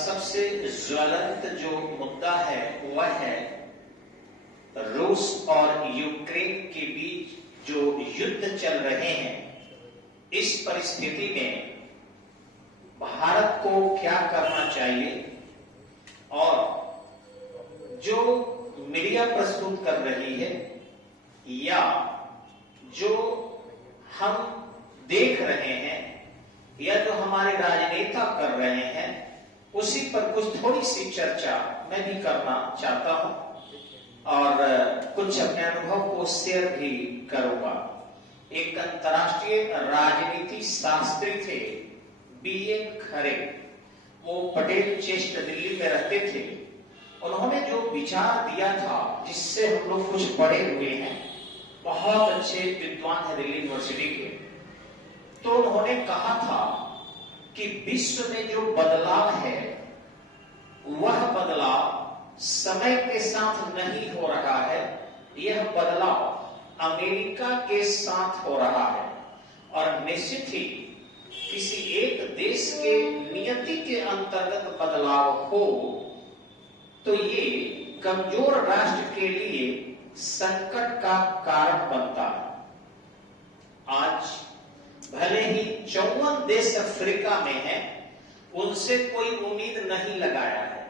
सबसे ज्वलंत जो मुद्दा है वह है रूस और यूक्रेन के बीच जो युद्ध चल रहे हैं। इस परिस्थिति में भारत को क्या करना चाहिए और जो मीडिया प्रस्तुत कर रही है या जो हम देख रहे हैं या जो हमारे राजनेता कर रहे हैं, उसी पर कुछ थोड़ी सी चर्चा मैं भी करना चाहता हूं और कुछ अपने अनुभव को शेयर भी करूंगा। एक अंतर्राष्ट्रीय राजनीति शास्त्री थे BN खरे, वो पटेल चेस्ट दिल्ली में रहते थे। उन्होंने जो विचार दिया था जिससे हम लोग कुछ पढ़े हुए हैं, बहुत अच्छे विद्वान है दिल्ली यूनिवर्सिटी के, तो उन्होंने कहा था कि विश्व में जो बदलाव है वह बदलाव समय के साथ नहीं हो रहा है, यह बदलाव अमेरिका के साथ हो रहा है और निश्चित ही किसी एक देश के नियति के अंतर्गत बदलाव हो तो ये कमजोर राष्ट्र के लिए संकट का कारण बनता है। आज भले ही 54 देश अफ्रीका में हैं, उनसे कोई उम्मीद नहीं लगाया है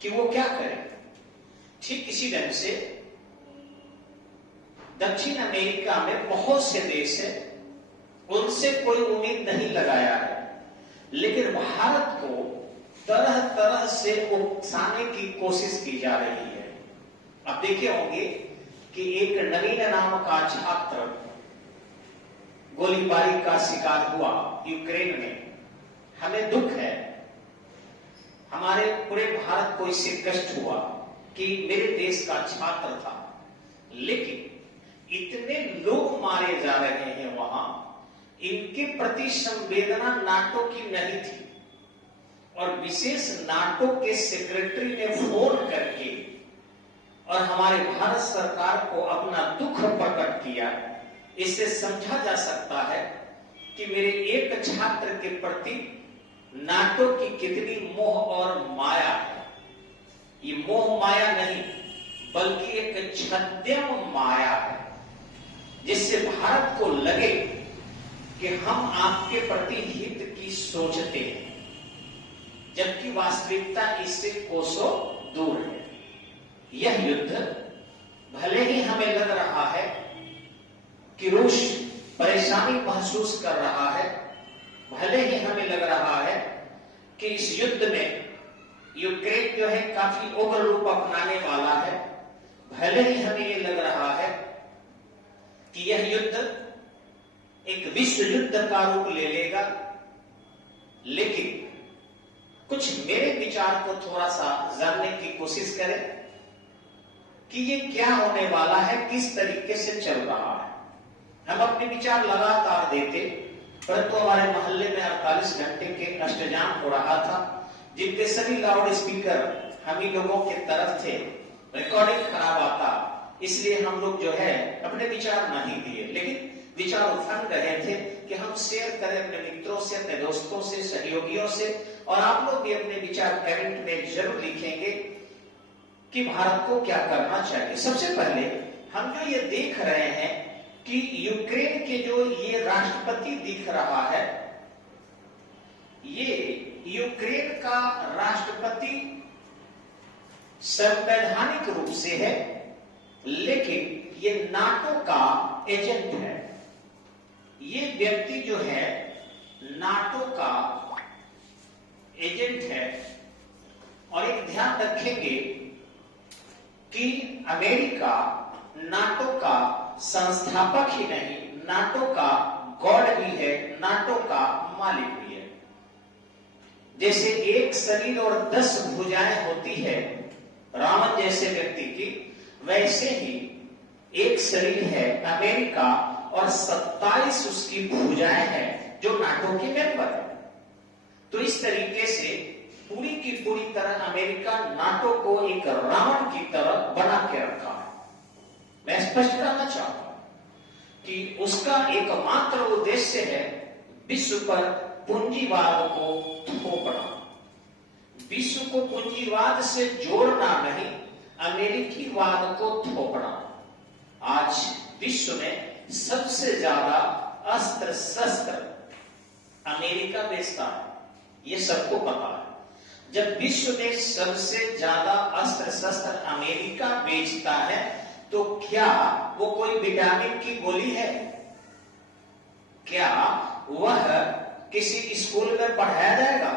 कि वो क्या करें। ठीक इसी ढंग से दक्षिण अमेरिका में बहुत से देश हैं, उनसे कोई उम्मीद नहीं लगाया है, लेकिन भारत को तरह तरह से उकसाने की कोशिश की जा रही है। आप देखे होंगे कि एक नवीन नाम का छात्र गोलीबारी का शिकार हुआ यूक्रेन में। हमें दुख है, हमारे पूरे भारत को इससे कष्ट हुआ कि मेरे देश का छात्र था, लेकिन इतने लोग मारे जा रहे हैं वहां, इनके प्रति संवेदना नाटो की नहीं थी और विशेष नाटो के सेक्रेटरी ने फोन करके और हमारे भारत सरकार को अपना दुख प्रकट किया। इससे समझा जा सकता है कि मेरे एक छात्र के प्रति नाटो की कितनी मोह और माया है। ये मोह माया नहीं बल्कि एक छद्म माया है, जिससे भारत को लगे कि हम आपके प्रति हित की सोचते हैं, जबकि वास्तविकता इससे कोसों दूर है। यह युद्ध भले ही हमें लग रहा है कि रूस परेशानी महसूस कर रहा है, भले ही हमें लग रहा है कि इस युद्ध में यूक्रेन जो है काफी उग्र रूप अपनाने वाला है, भले ही हमें ये लग रहा है कि यह युद्ध एक विश्व युद्ध का रूप ले लेगा, लेकिन कुछ मेरे विचार को थोड़ा सा जानने की कोशिश करें कि ये क्या होने वाला है, किस तरीके से चल रहा है। हम अपने विचार लगातार देते, परंतु हमारे मोहल्ले में 48 घंटे के अष्टजाम हो रहा था, जिनके सभी लाउड स्पीकर हम ही लोगों के तरफ थे। रिकॉर्डिंग खराब आता, इसलिए हम लोग जो है अपने विचार नहीं दिए, लेकिन विचार उफन रहे थे कि हम शेयर करें अपने मित्रों से, अपने दोस्तों से, सहयोगियों से, और आप लोग भी अपने विचार कमेंट में जरूर लिखेंगे कि भारत को क्या करना चाहिए। सबसे पहले हम जो ये देख रहे हैं कि यूक्रेन के जो ये राष्ट्रपति दिख रहा है, ये यूक्रेन का राष्ट्रपति संवैधानिक रूप से है, लेकिन ये नाटो का एजेंट है। ये व्यक्ति जो है नाटो का एजेंट है। और एक ध्यान रखेंगे कि अमेरिका नाटो का संस्थापक ही नहीं, नाटो का गॉड भी है, नाटो का मालिक भी है। जैसे एक शरीर और 10 भुजाएं होती है रावण जैसे व्यक्ति की, वैसे ही एक शरीर है अमेरिका और 27 उसकी भुजाएं हैं जो नाटो के मेंबर है। तो इस तरीके से पूरी की पूरी तरह अमेरिका नाटो को एक रावण की तरह बना के रखा है। मैं स्पष्ट करना चाहता हूं कि उसका एकमात्र उद्देश्य है विश्व पर पूंजीवाद को थोपना। विश्व को पूंजीवाद से जोड़ना नहीं, अमेरिकीवाद को थोपना। आज विश्व में सबसे ज्यादा अस्त्र शस्त्र अमेरिका बेचता है, यह सबको पता है। जब विश्व में सबसे ज्यादा अस्त्र शस्त्र अमेरिका बेचता है तो क्या वो कोई विटामिन की गोली है? क्या वह किसी स्कूल में पढ़ाया जाएगा?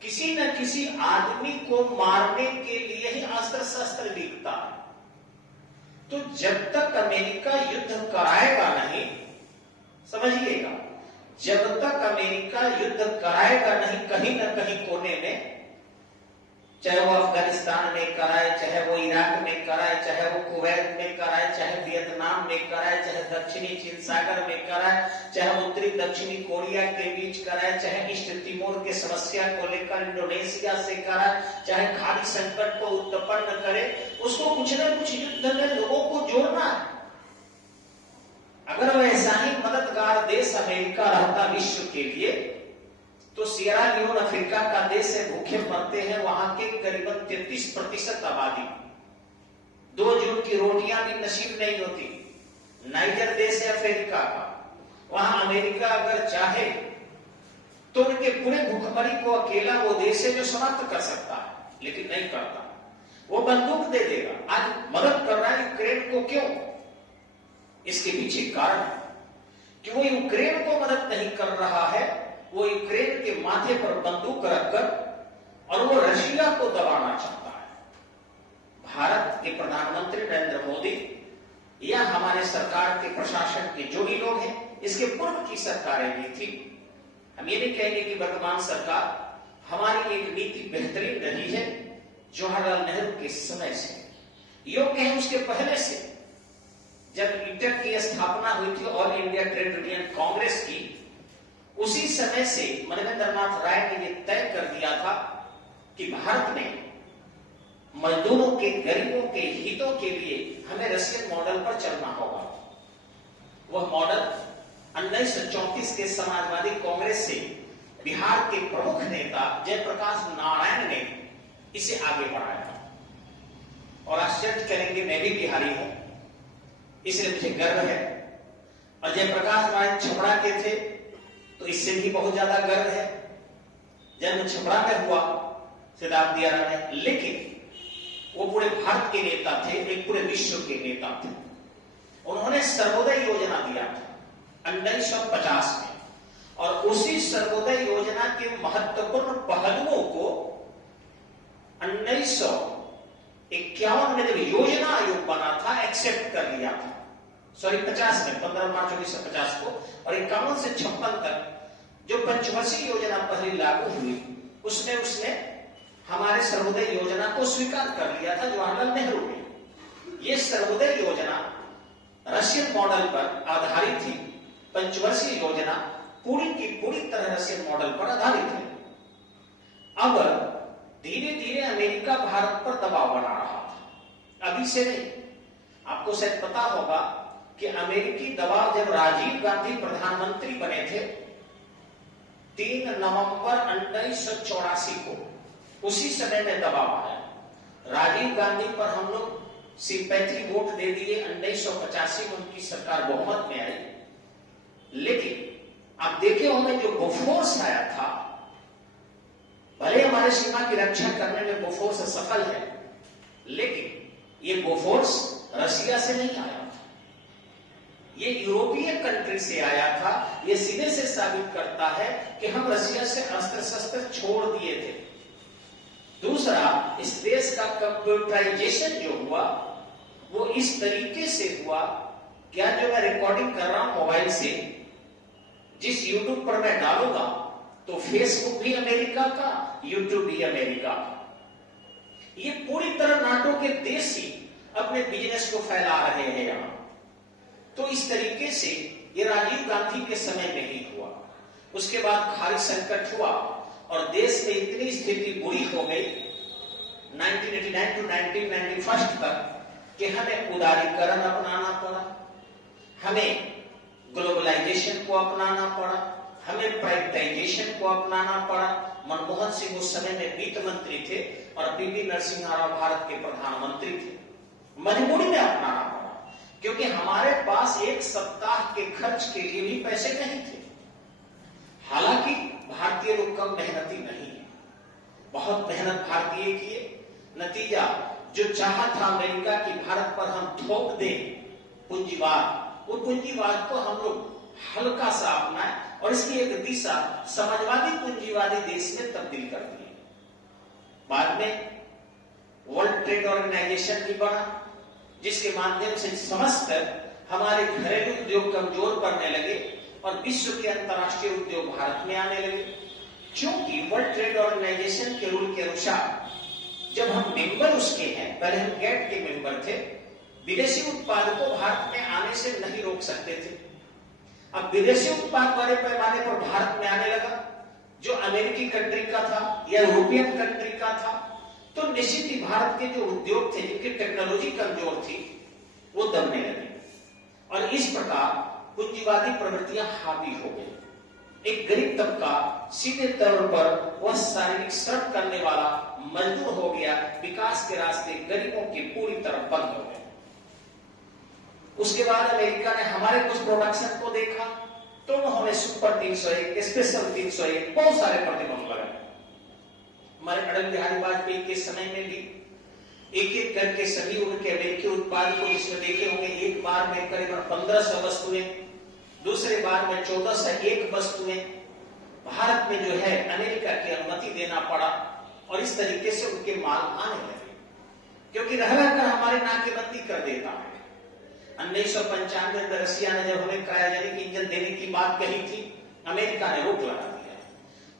किसी न किसी आदमी को मारने के लिए ही अस्त्र शस्त्र बिकता है। तो जब तक अमेरिका युद्ध कराएगा नहीं, समझिएगा, जब तक अमेरिका युद्ध कराएगा नहीं कहीं न कहीं कोने में, चाहे वो अफगानिस्तान में कराए, चाहे वो इराक में कराए, चाहे वो कुवैत में कराए, चाहे वियतनाम में कराए, चाहे दक्षिणी चीन सागर में कराए, चाहे उत्तरी दक्षिणी कोरिया के बीच कराए, चाहे ईस्ट तिमोर के समस्या को लेकर इंडोनेशिया से कराए, चाहे खाड़ी संकट को उत्पन्न करे, उसको कुछ न कुछ युद्ध में लोगों को जोड़ना है। अगर वैसा ही मददगार देश अमेरिका रहता विश्व के लिए, तो सियरा लियोन अफ्रीका का देश है, भूखे मरते हैं वहां के करीबन 33% आबादी, 2 जून की रोटियां भी नसीब नहीं होती। नाइजर देश है अफ्रीका का, वहां अमेरिका अगर चाहे तो उनके पूरे भूखमरी को अकेला वो देश है जो समाप्त कर सकता है, लेकिन नहीं करता। वो बंदूक दे देगा। आज मदद कर रहा है यूक्रेन को, क्यों? इसके पीछे कारण कि वो यूक्रेन को मदद नहीं कर रहा है, वो यूक्रेन के माथे पर बंदूक रखकर और वो रशिया को दबाना चाहता है। भारत के प्रधानमंत्री नरेंद्र मोदी या हमारे सरकार के प्रशासन के जो भी लोग हैं, इसके पूर्व की सरकारें भी थी। हम ये नहीं कहेंगे कि वर्तमान सरकार हमारी एक नीति बेहतरीन रही है। जवाहरलाल नेहरू के समय से, योग्य है उसके पहले से, जब इंटर की स्थापना हुई थी all India trade union Congress की, उसी समय से मनवेंद्रनाथ राय ने यह तय कर दिया था कि भारत में मजदूरों के, गरीबों के हितों के लिए हमें रशियन मॉडल पर चलना होगा। वह मॉडल 1934 के समाजवादी कांग्रेस से बिहार के प्रमुख नेता जयप्रकाश नारायण ने इसे आगे बढ़ाया। और आश्चर्य करेंगे, मैं भी बिहारी हूं, इसलिए मुझे गर्व है। और जयप्रकाश नारायण छपरा के थे, तो इससे भी बहुत ज्यादा गर्व है। जन्म छपरा में हुआ सिद्धार्थ दियारा में, लेकिन वो पूरे भारत के नेता थे, एक पूरे विश्व के नेता थे। उन्होंने सर्वोदय योजना दिया था 1950 में, और उसी सर्वोदय योजना के महत्वपूर्ण पहलुओं को 1951 में जब योजना आयोग बना था, एक्सेप्ट कर लिया था। 50 में 15 मार्च 1950 को, और 51 से 56 तक जो पंचवर्षीय योजना पहले लागू हुई, उसमें उसने हमारे सर्वोदय योजना को स्वीकार कर लिया था जवाहरलाल नेहरू ने। यह सर्वोदय योजना रशियन मॉडल पर आधारित थी। पंचवर्षीय योजना पूरी की पूरी तरह रशियन मॉडल पर आधारित है। अब धीरे धीरे अमेरिका भारत पर दबाव बना रहा था, अभी से नहीं। आपको शायद पता होगा कि अमेरिकी दबाव जब राजीव गांधी प्रधानमंत्री बने थे 3 नवंबर 1984 को, उसी समय में दबाव आया। राजीव गांधी पर हम लोग सिंपैथी वोट दे दिए। 1985 में उनकी सरकार बहुमत में आई, लेकिन आप देखे होंगे जो बोफोर्स आया था, भले हमारे सीमा की रक्षा करने में बोफोर्स सफल है, लेकिन ये बोफोर्स रशिया से नहीं आया था, ये यूरोपीय कंट्री से आया था। ये सीधे से साबित करता है कि हम रशिया से अस्त्र शस्त्र छोड़ दिए थे। दूसरा, इस देश का कंप्यूटराइजेशन जो हुआ वो इस तरीके से हुआ, क्या जो मैं रिकॉर्डिंग कर रहा हूं मोबाइल से, जिस यूट्यूब पर मैं डालूंगा तो फेसबुक भी अमेरिका का, यूट्यूब भी अमेरिका का। ये पूरी तरह नाटो के देश ही अपने बिजनेस को फैला रहे हैं यहां। तो इस तरीके से ये राजीव गांधी के समय में ही हुआ। उसके बाद खाड़ी संकट हुआ और देश में इतनी स्थिति बुरी हो गई 1989 टू 1991 तक कि हमें उदारीकरण अपनाना पड़ा, हमें ग्लोबलाइजेशन को अपनाना पड़ा, हमें प्राइवेटाइजेशन को अपनाना पड़ा। मनमोहन सिंह उस समय में वित्त मंत्री थे और पीवी नरसिम्हा राव भारत के प्रधानमंत्री थे। मजबूरी में अपनाना पड़ा, क्योंकि हमारे पास एक सप्ताह के खर्च के लिए भी पैसे नहीं थे। हालांकि भारतीय लोग कम मेहनती नहीं है, बहुत मेहनत भारतीय किए। नतीजा जो चाहा था अमेरिका की भारत पर हम थोप दें पूंजीवाद, वो पूंजीवाद को हम लोग हल्का सा अपनाए और इसकी एक दिशा समाजवादी पूंजीवादी देश में तब्दील कर दी। बाद में वर्ल्ड ट्रेड ऑर्गेनाइजेशन भी बना, जिसके माध्यम से समस्त हमारे घरेलू उद्योग कमजोर पड़ने लगे और विश्व के अंतर्राष्ट्रीय उद्योग भारत में आने लगे। क्योंकि वर्ल्ड ट्रेड ऑर्गेनाइजेशन के रूल के अनुसार जब हम मेंबर उसके हैं, पहले हम गेट के मेंबर थे, विदेशी उत्पाद को भारत में आने से नहीं रोक सकते थे। अब विदेशी उत्पाद बड़े पैमाने पर भारत में आने लगा, जो अमेरिकी कंट्री का था या यूरोपियन कंट्री का था, तो निश्चित ही भारत के जो उद्योग थे जिनकी टेक्नोलॉजी कमजोर थी वो दबने लगे और इस प्रकार पूंजीवादी प्रवृत्तियां हावी हो गई। एक गरीब तबका सीधे तौर पर वह शारीरिक श्रम करने वाला मजदूर हो गया, विकास के रास्ते गरीबों की पूरी तरह बंद हो गए। उसके बाद अमेरिका ने हमारे कुछ प्रोडक्शन को देखा तो उन्होंने सुपर 301, स्पेशल 301 बहुत सारे प्रतिबंध लगाए। हमारे अटल बिहारी वाजपेयी के समय में भी एक एक करके सभी उनके अमेरिकी उत्पाद को इसमें देखे होंगे। एक बार में करीबन 1500 वस्तुएं, दूसरे बार में 1401 वस्तुएं भारत में जो है अमेरिका की अनुमति देना पड़ा और इस तरीके से उनके माल आने लगे, क्योंकि रह रहकर हमारे नाकेबंदी कर देता है। 1995 में रसिया ने जब हमें क्रायोजेनिक इंजन देने की बात कही थी, अमेरिका ने रोक लगा दिया।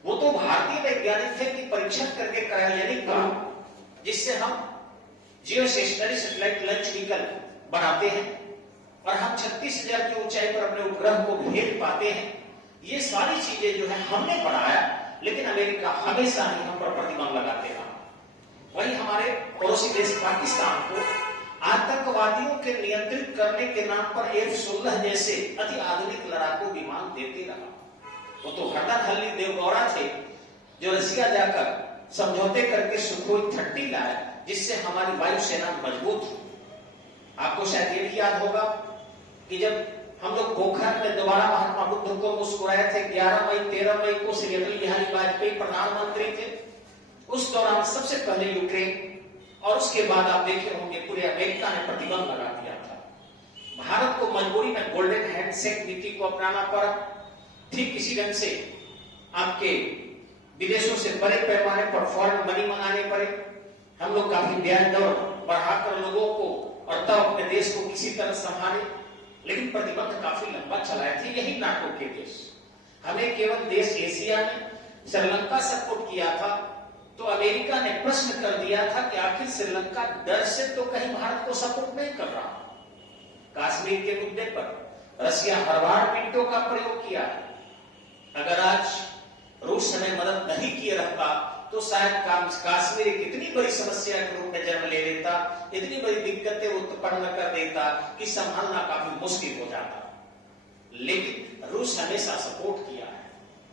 वो तो भारतीय वैज्ञानिक थे कि परीक्षण करके क्रायोजेनिक का, जिससे हम जियो स्टेशनरी सैटेलाइट लॉन्च व्हीकल बनाते हैं और हम 36,000 की ऊंचाई पर अपने उपग्रह को भेज पाते हैं। ये सारी चीजें जो है हमने बढ़ाया, लेकिन अमेरिका हमेशा ही हम पर प्रतिबंध लगाते रहा। वही हमारे पड़ोसी देश पाकिस्तान को आतंकवादियों के नियंत्रित करने के नाम पर F-16 जैसे अति आधुनिक लड़ाकू विमान देते रहा। वो तो हरदन हल्ली देवगौड़ा थे जो रसिया जाकर समझौते करके सुखोई 30 लाए, जिससे हमारी वायुसेना मजबूत हुई। आपको शायद ये भी याद होगा कि जब हम लोग पोखरण में दोबारा महात्मा बुद्ध को मुस्कुराए थे 11 मई 13 मई को श्री अटल बिहारी वाजपेयी प्रधानमंत्री थे, उस दौरान सबसे पहले यूक्रेन और उसके बाद आप देखे होंगे पूरे अमेरिका ने प्रतिबंध लगा दिया था। भारत को मजबूरी में गोल्डन हैंडशेक नीति को अपनाना पड़ा। ठीक इसी ढंग से आपके विदेशों से बड़े पैमाने पर फॉरेन मनी मंगाने पड़े। हम लोग काफी ब्याज दर बढ़ाकर लोगों को और तब अपने देश को किसी तरह संभाले, लेकिन प्रतिबंध काफी लंबा चलाए थे यही नाटो के देश। हमें केवल देश एशिया में श्रीलंका सपोर्ट किया था, तो अमेरिका ने प्रश्न कर दिया था कि आखिर श्रीलंका डर से तो कहीं भारत को सपोर्ट नहीं कर रहा। कश्मीर के मुद्दे पर रसिया हर बार मिनटों का प्रयोग किया। अगर आज रूस हमें मदद नहीं किए रहता तो शायद कश्मीर एक इतनी बड़ी समस्या के रूप में जन्म ले लेता, इतनी बड़ी दिक्कतें उत्पन्न कर देता कि संभालना काफी मुश्किल हो जाता। लेकिन रूस हमेशा सपोर्ट किया है।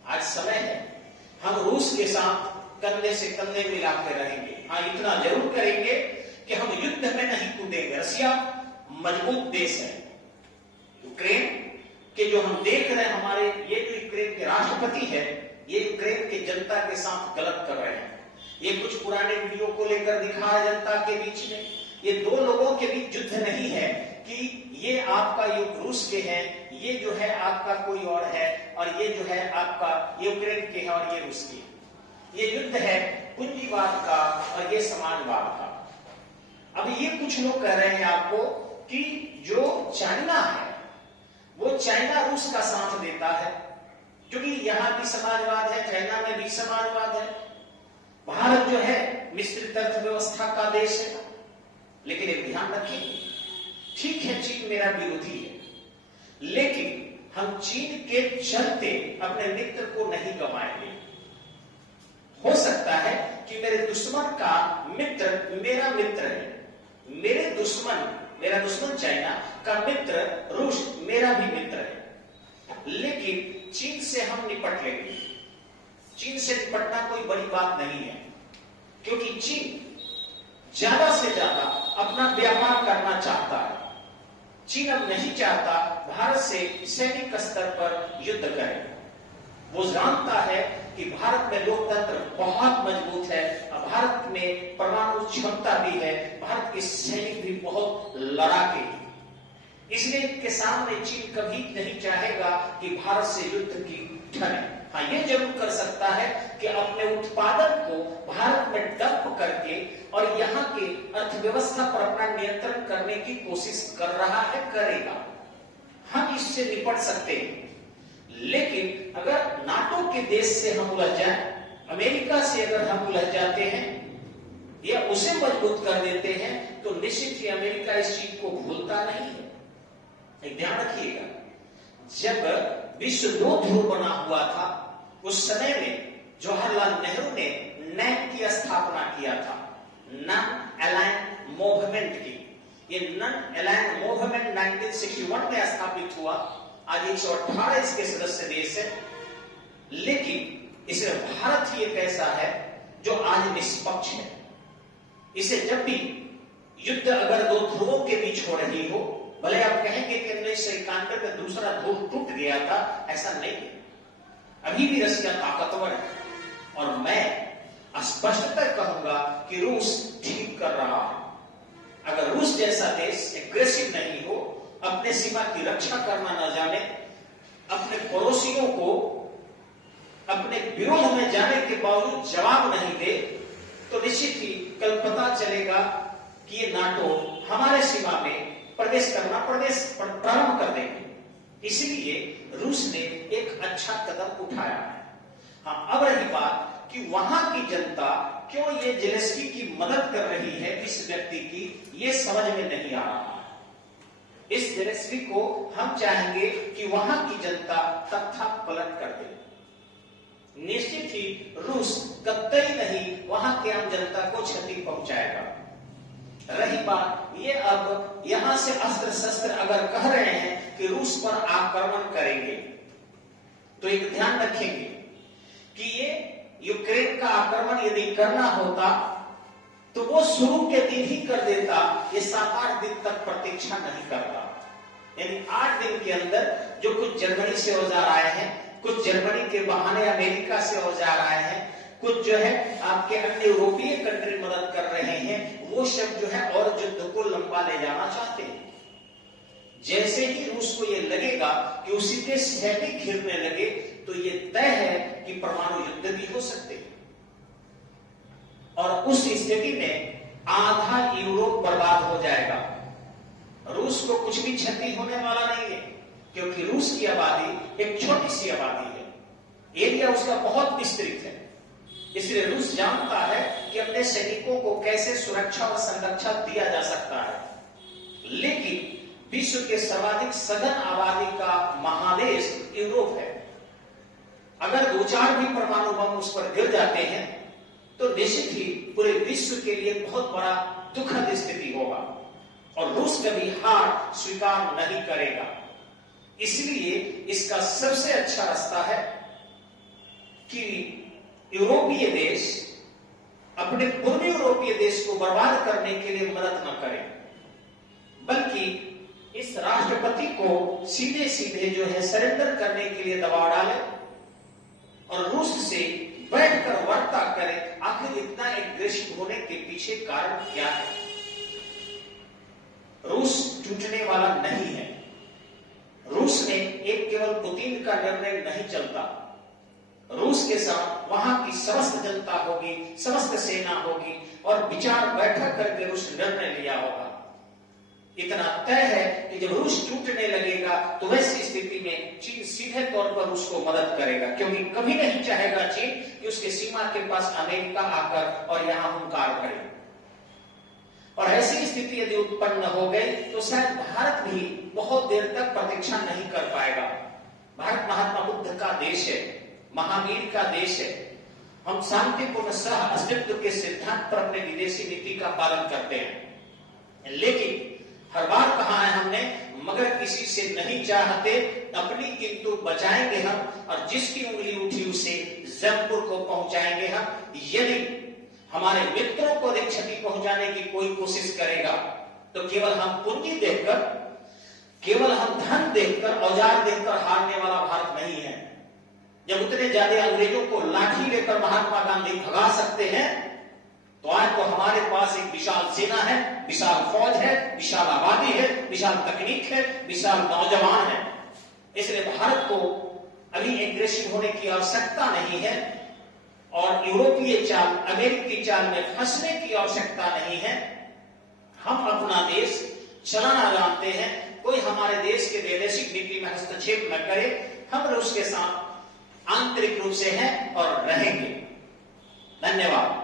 आज समय है हम रूस के साथ कंधे से कंधे मिलाकर रहेंगे। हाँ, इतना जरूर करेंगे कि हम युद्ध में नहीं कूदेंगे। रसिया मजबूत देश है। यूक्रेन के जो हम देख रहे हैं, हमारे ये जो यूक्रेन के राष्ट्रपति है, ये यूक्रेन की जनता के साथ गलत कर रहे हैं। ये कुछ पुराने वीडियो को लेकर दिखा है जनता के बीच में। ये दो लोगों के बीच युद्ध नहीं है कि ये आपका युद्ध रूस के है, ये जो है आपका कोई और है, और ये जो है आपका यूक्रेन के है और ये रूस के। ये युद्ध है पूंजीवाद का और ये समाजवाद का। अब ये कुछ लोग कह रहे हैं आपको कि जो चाइना है वो चाइना रूस का साथ देता है, क्योंकि यहां भी समाजवाद है, चाइना में भी समाजवाद है। भारत जो है मिश्रित अर्थव्यवस्था का देश है। लेकिन एक ध्यान रखिए, ठीक है चीन मेरा विरोधी है, लेकिन हम चीन के चलते अपने मित्र को नहीं गंवाएंगे। हो सकता है कि मेरे दुश्मन का मित्र मेरा मित्र है, मेरा दुश्मन चाइना का मित्र रूस मेरा भी मित्र है, लेकिन चीन से हम निपट लेंगे। चीन से निपटना कोई बड़ी बात नहीं है, क्योंकि चीन ज्यादा से ज्यादा अपना व्यापार करना चाहता है। चीन अब नहीं चाहता भारत से सैनिक स्तर पर युद्ध करे। वो जानता है कि भारत में लोकतंत्र बहुत मजबूत है, भारत में परमाणु क्षमता भी है, भारत के सैनिक भी बहुत लड़ाके हैं। इसलिए इनके सामने चीन कभी नहीं चाहेगा कि भारत से युद्ध की ठने। हाँ, ये जरूर कर सकता है कि अपने उत्पादन को भारत में डंप करके और यहाँ के अर्थव्यवस्था पर अपना नियंत्रण करने की कोशिश कर रहा है, करेगा। हम इससे निपट सकते हैं। लेकिन अगर नाटो के देश से हम उलझ जाएं, अमेरिका से अगर हम उलझ जाते हैं या उसे मजबूत कर देते हैं, तो निश्चित ही अमेरिका इस चीज को भूलता नहीं है। एक ध्यान रखिएगा, जब विश्व दो ध्रुव बना हुआ था, उस समय में जवाहरलाल नेहरू ने नैम की स्थापना किया था, नॉन अलाइंड मूवमेंट की। ये नॉन अलाइंड मूवमेंट 1961 में स्थापित हुआ। आज 118 इसके सदस्य देश है, लेकिन इसमें भारत ही एक ऐसा है जो आज निष्पक्ष है। इसे जब भी युद्ध अगर दो ध्रुवों के बीच हो रही हो, भले आप कहेंगे कि 1991 में दूसरा ध्रुव टूट गया था, ऐसा नहीं है। अभी भी रशिया ताकतवर है, और मैं स्पष्टतः कहूंगा कि रूस ठीक कर रहा है। अगर रूस जैसा देश एग्रेसिव नहीं हो, अपने सीमा की रक्षा करना न जाने, अपने पड़ोसियों को अपने विरोध में जाने के बावजूद जवाब नहीं दे, तो निश्चित ही कल पता चलेगा कि ये नाटो हमारे सीमा में प्रवेश करना प्रारंभ कर देंगे। इसलिए रूस ने एक अच्छा कदम उठाया है। हाँ, अब रही बात कि वहां की जनता क्यों ये जेलेंस्की की मदद कर रही है इस व्यक्ति की, ये समझ में नहीं आ रहा है। इस जेलेंस्की को हम चाहेंगे कि वहां की जनता तख्ता पलट कर दे। निश्चित ही रूस कतई नहीं वहां की आम जनता को क्षति पहुंचाएगा। रही बात ये, अब यहां से अस्त्र शस्त्र अगर कह रहे हैं कि रूस पर आक्रमण करेंगे, तो एक ध्यान रखेंगे कि ये यूक्रेन का आक्रमण यदि करना होता तो वो शुरू के दिन ही कर देता, ये 7-8 दिन तक प्रतीक्षा नहीं करता। यानी 8 दिन के अंदर जो कुछ जर्मनी से औजार आए हैं, कुछ जर्मनी के बहाने अमेरिका से औजार आए हैं, कुछ जो है आपके अन्य यूरोपीय कंट्री मदद कर रहे हैं, वो सब जो है और युद्ध को लंबा ले जाना चाहते हैं। जैसे ही रूस को ये लगेगा कि उसी के सैनिक घिरने लगे, तो ये तय है कि परमाणु युद्ध भी हो सकते हैं, और उस स्थिति में आधा यूरोप बर्बाद हो जाएगा। रूस को कुछ भी क्षति होने वाला नहीं है, क्योंकि रूस की आबादी एक छोटी सी आबादी है, एरिया उसका बहुत विस्तृत है। इसलिए रूस जानता है कि अपने सैनिकों को कैसे सुरक्षा और संरक्षण दिया जा सकता है। लेकिन विश्व के सर्वाधिक सघन आबादी का महादेश यूरोप है। अगर 2-4 भी परमाणु बम उस पर गिर जाते हैं, तो निश्चित ही पूरे विश्व के लिए बहुत बड़ा दुखद स्थिति होगा, और रूस कभी हार स्वीकार नहीं करेगा। इसलिए इसका सबसे अच्छा रास्ता है कि यूरोपीय देश अपने पूर्वी यूरोपीय देश को बर्बाद करने के लिए मदद न करें, बल्कि इस राष्ट्रपति को सीधे सीधे जो है सरेंडर करने के लिए दबाव डाले और रूस से बैठकर वार्ता करें। आखिर इतना एग्रेसिव होने के पीछे कारण क्या है? रूस टूटने वाला नहीं है। रूस में एक केवल पुतिन का निर्णय नहीं चलता। रूस के साथ वहां की समस्त जनता होगी, समस्त सेना होगी, और विचार बैठक करके रूस निर्णय लिया होगा। इतना तय है कि जब रूस टूटने लगेगा, तो वैसी स्थिति में चीन सीधे तौर पर उसको मदद करेगा, क्योंकि कभी नहीं चाहेगा चीन कि उसके सीमा के पास अमेरिका आकर और यहां हुंकार करे। और ऐसी स्थिति यदि उत्पन्न हो गई, तो शायद भारत भी बहुत देर तक प्रतीक्षा नहीं कर पाएगा। भारत महात्मा बुद्ध का देश है, महावीर का देश है। हम शांतिपूर्ण सह अस्तित्व के सिद्धांत पर अपने विदेशी नीति का पालन करते हैं, लेकिन हर बार कहा है हमने, मगर किसी से नहीं चाहते, अपनी किंतु बचाएंगे हम, और जिसकी उंगली उठी उसे जमपुर को पहुंचाएंगे हम। यदि हमारे मित्रों को अधिक क्षति पहुंचाने की कोई कोशिश करेगा तो केवल हम पूंजी देखकर, केवल हम धन देखकर, औजार देखकर हारने वाला भारत नहीं है। जब उतने ज्यादा अंग्रेजों को लाठी लेकर महात्मा गांधी भगा सकते हैं, तो आज तो हमारे पास एक विशाल सेना है, विशाल फौज है, विशाल आबादी है, विशाल तकनीक है, विशाल नौजवान है। इसलिए भारत को अभी एग्रेसिव होने की आवश्यकता नहीं है और यूरोपीय चाल, अमेरिकी चाल में फंसने की आवश्यकता नहीं है। हम अपना देश चलाना जानते हैं, कोई हमारे देश के वैदेशिक नीति में हस्तक्षेप न करे। हम रूस के साथ आंतरिक रूप से हैं और रहेंगे। धन्यवाद।